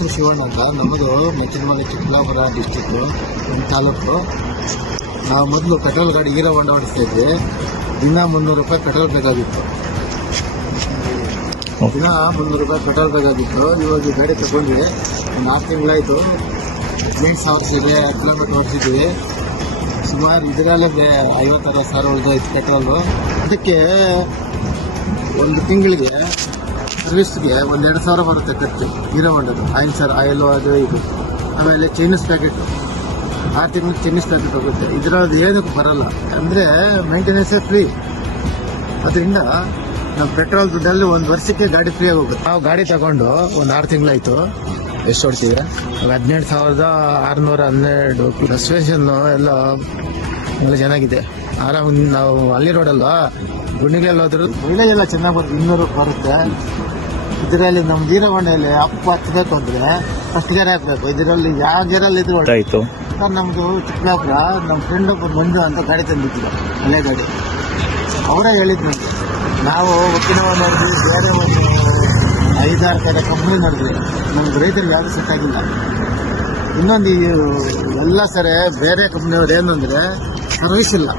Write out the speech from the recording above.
ಹೆಸರು ಶಿವಣ್ಣ ಅಂತ. ನಮ್ಮದು ಮೆಚ್ಚನಮಲೆ ಚಿಕ್ಕಬಳ್ಳಾಪುರ ಡಿಸ್ಟಿಕ್ಕು, ನಮ್ಮ ತಾಲೂಕು. ನಾವು ಮೊದಲು ಪೆಟ್ರೋಲ್ ಗಾಡಿ ಹೀರೋ ಹೊಂಡ ಓಡಿಸ್ತಾ ಇದ್ವಿ. ದಿನ 300 ರೂಪಾಯಿ ಪೆಟ್ರೋಲ್ ಬೇಕಾಗಿತ್ತು. ದಿನ 300 ರೂಪಾಯಿ ಪೆಟ್ರೋಲ್ ಬೇಕಾಗಿತ್ತು. ಇವಾಗ ಈ ಗಾಡಿ ತಗೊಂಡ್ವಿ, ಒಂದು 6 ತಿಂಗಳಾಯಿತು. 8,000 ಕಿಲೋಮೀಟರ್ ಓಡಿಸಿದ್ವಿ. ಸುಮಾರು ಇದರಲ್ಲೇ 50-60 ಸಾವಿರ ಉಳಿದೋಯ್ತು ಪೆಟ್ರೋಲು. ಅದಕ್ಕೆ ಒಂದು ತಿಂಗಳಿಗೆ ಸರ್ವಿಸ್ಗೆ ಒಂದು 2,000 ಬರುತ್ತೆ ಖರ್ಚು. ಹೀರೋ ಹೊಂಡದು ಆಯಿಲು ಅದು ಇದು. ಆಮೇಲೆ ಚೈನೀಸ್ ಪ್ಯಾಕೆಟು 6 ತಿಂಗಳಿಗೆ ಚೈನೀಸ್ ಪ್ಯಾಕೆಟ್ ಹೋಗುತ್ತೆ. ಇದರದ್ದು ಏನಕ್ಕೂ ಬರಲ್ಲ, ಅಂದರೆ ಮೇಂಟೆನೆನ್ಸೇ ಫ್ರೀ. ಅದರಿಂದ ನಾವು ಪೆಟ್ರೋಲ್ ದುಡ್ಡಲ್ಲಿ 1 ವರ್ಷಕ್ಕೆ ಗಾಡಿ ಫ್ರೀಯಾಗಿ ಹೋಗುತ್ತೆ. ನಾವು ಗಾಡಿ ತಗೊಂಡು ಒಂದು 6 ತಿಂಗಳಾಯಿತು. ಎಷ್ಟು ಹೊಡ್ತೀವಿ? 17,612 ಸಸ್ಪೆನ್ಷನ್ನು ಎಲ್ಲ ಚೆನ್ನಾಗಿದೆ. ಆರಾಮ. ನಾವು ಅಲ್ಲಿ ರೋಡಲ್ವಾ, ಗುಣಿಗೆಲ್ಲ ಹೋದ್ರು ಮೈಲೇಜ್ ಎಲ್ಲ ಚೆನ್ನಾಗಿ ಬರುತ್ತೆ. 200 ಬರುತ್ತೆ. ಇದರಲ್ಲಿ ನಮ್ಮ ಹೀರೋ ಹೊಂಡಲ್ಲಿ ಅಪ್ಪ ಹತ್ತಬೇಕು ಅಂದರೆ ಫಸ್ಟ್ ಗೇರ್ ಹಾಕಬೇಕು. ಇದರಲ್ಲಿ ಯಾವ ಗೇರಲ್ಲಿ ಇದ್ರು ಆಯಿತು. ನಮ್ಮದು ಚಿಕ್ಕಬಳ್ಳಾಪುರ, ನಮ್ಮ ಫ್ರೆಂಡ್ ಒಬ್ಬರು ಮಂಜು ಅಂತ ಗಾಡಿ ತಂದಿದ್ರು, ಹಳೆ ಗಾಡಿ. ಅವರೇ ಹೇಳಿದ್ರು, ನಾವು ಒಕ್ಕಿನವ ನೋಡಿದ್ವಿ, ಬೇರೆ ಒಂದು 5-6 ಕಡೆ ಕಂಪ್ನಿ ನೋಡಿದ್ವಿ. ನಮ್ಗೆ ರೈತರಿಗೆ ಯಾವುದು ಸೆಟ್ ಆಗಿಲ್ಲ. ಇನ್ನೊಂದು ಎಲ್ಲ ಸರಿ ಬೇರೆ ಕಂಪ್ನಿಯವ್ರು ಏನು ಅಂದರೆ ಸರ್ವಿಸ್ ಇಲ್ಲ.